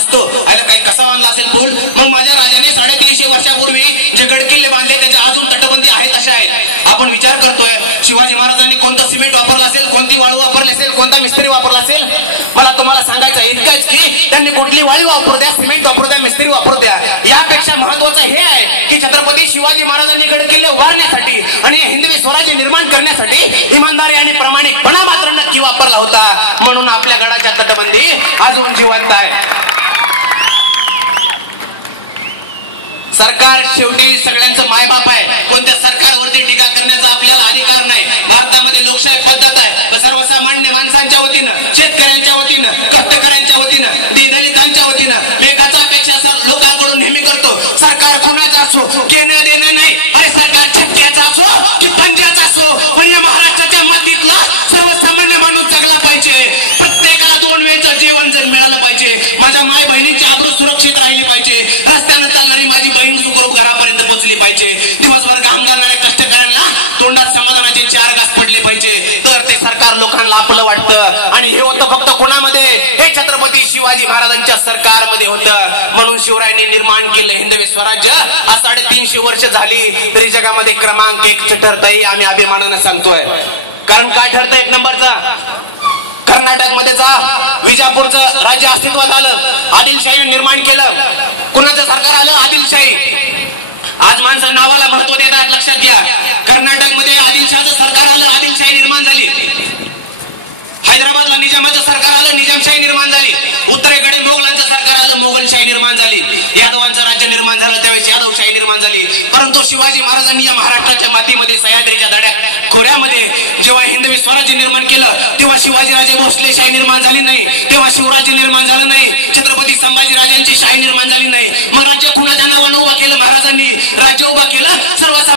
हसतो, आयला काही कसा बांधला असेल पूल. मग माझ्या राजाने 350 वर्षापूर्वी जे गडकिल्ले बांधले त्याच्या अजून तटबंदी आहेत अशा आहेत. आपण विचार करतोय शिवाजी महाराजांनी कोणतं सिमेंट वापरलं असेल, कोणती वाळू वापरली असेल, कोणता मिस्त्री वापरला असेल. मला तुम्हाला सांगायचं इतकंच की त्यांनी कुठली वाळू वापरू द्या, सिमेंट वापरू द्या, मिस्त्री वापरू द्या, यापेक्षा महत्वाचं हे आहे की छत्रपती शिवाजी महाराजांनी गडकिल्ले उभारण्यासाठी आणि हिंदवी स्वराज्य निर्माण करण्यासाठी इमानदारी आणि प्रामाणिकपणा मात्र नक्की वापरला होता. म्हणून आपल्या गडाच्या तटबंदी अजून जिवंत आहे. सरकार शेवटी सगळ्यांचं मायबाप आहे. कोणत्या सरकारवरती टीका करण्याचा आपल्याला अधिकार नाही. भारतामध्ये लोकशाही पद्धत आहे. सर्वसामान्य माणसांच्या वतीनं, शेतकऱ्यांच्या वतीनं, कष्टकऱ्यांच्या वतीनं, दलितांच्या वतीनं मेघाचा अपेक्षा लोकांकडून नेहमी करतो. सरकार कुणाचा असो, घेणं देणं नाही. अरे सरकार छत्त्याचा असो की पंजाचा असो, पण या महाराष्ट्राच्या मातीतला सर्वसामान्य माणूस जगला पाहिजे. प्रत्येकाला 2 वेळचं जेवण जर मिळालं पाहिजे. माझ्या माय बहिणीची आबरू सुरक्षित राहिली पाहिजे. रस्त्यानं चालणारी माझी बहीण सुखरूप घरापर्यंत पोहोचली पाहिजे. दिवसभर काम करणाऱ्या कष्टकऱ्यांना तोंडात समाधानाचे 4 घास पडले पाहिजे. तर ते सरकार लोकांना आपलं वाटतं. आणि हे होतं फक्त कोणामध्ये? हे छत्रपती शिवाजी महाराजांच्या सरकारमध्ये होतं. म्हणून शिवरायांनी निर्माण केलं हिंदवी स्वराज्य. आज 350 वर्ष झाली तरी जगामध्ये क्रमांक 1 ठरतंय. आम्ही अभिमानानं सांगतोय. कारण काय ठरतं 1 नंबरचं? कर्नाटक मध्ये जा, विजापूरचं राज्य अस्तित्वात आलं, आदिलशाही निर्माण केलं. कुणाचं सरकार आलं? आदिलशाही. आज माणसं नावाला महत्व देतात, लक्षात घ्या. कर्नाटक मध्ये आदिलशाहीचं सरकार आलं, आदिलशाही निर्माण झाली. हैदराबादला निजामाचं सरकार आलं, निजामशाही निर्माण झाली. उत्तरेकडे मोगलांचं सरकार आलं, मोगलशाही निर्माण झाली. यादवांचं राज्य निर्माण झालं, त्यावेळेस यादवशाही निर्माण झाली. परंतु शिवाजी महाराजांनी या महाराष्ट्राच्या मातीमध्ये सह्याद्रीच्या दड्यात खोऱ्यामध्ये जेव्हा हिंदवी स्वराज्य निर्माण केलं तेव्हा शिवाजीराजे भोसलेशाही निर्माण झाली नाही, तेव्हा शिवराज्य निर्माण झालं नाही, छत्रपती संभाजीराजांची शाही निर्माण झाली नाही. मग राज्य कुणाच्या नावानं उभा केलं? महाराजांनी राज्य उभा केलं. सर्व